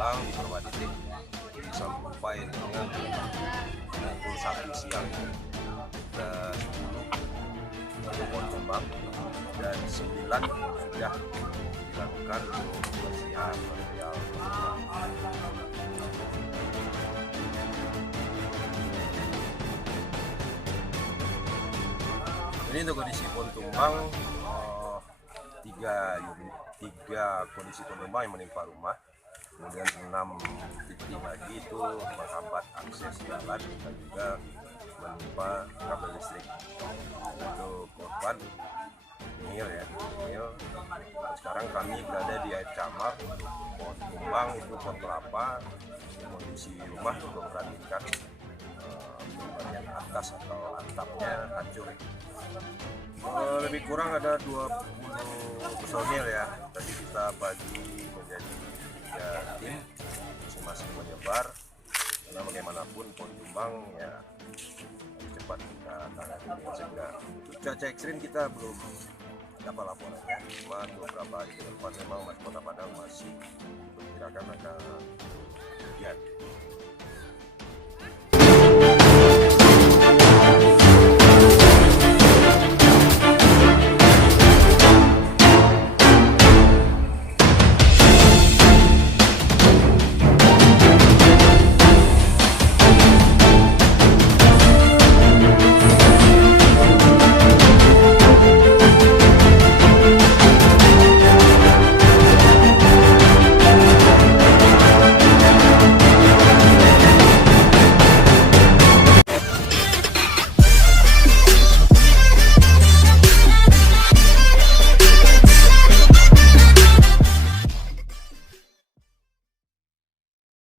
Tumbang di beberapa titik sampai dengan pukul 1 siang dan 10 pohon tumbang dan 9 sudah dilakukan untuk pembersihan material. Ini untuk kondisi pohon tumbang, tiga kondisi pohon tumbang yang menimpa rumah, kemudian 6 titik lagi itu menghambat akses jalan dan juga menimpa kabel listrik. Untuk korban nihil ya, nihil. Sekarang kami berada di Air Camar. Pohon tumbang itu pohon kelapa, kondisi rumah juga memperhatikan bagian atas atau atapnya hancur. Lebih kurang ada 20 personil ya, tadi kita bagi menjadi 3 tim, masing-masing menyebar karena bagaimanapun pohon tumbang ya cepat kita tangani dengan segera. Untuk cuaca ekstrim kita belum dapat laporannya, cuma beberapa hari ke depan memang Kota Padang masih diperkirakan akan hujan.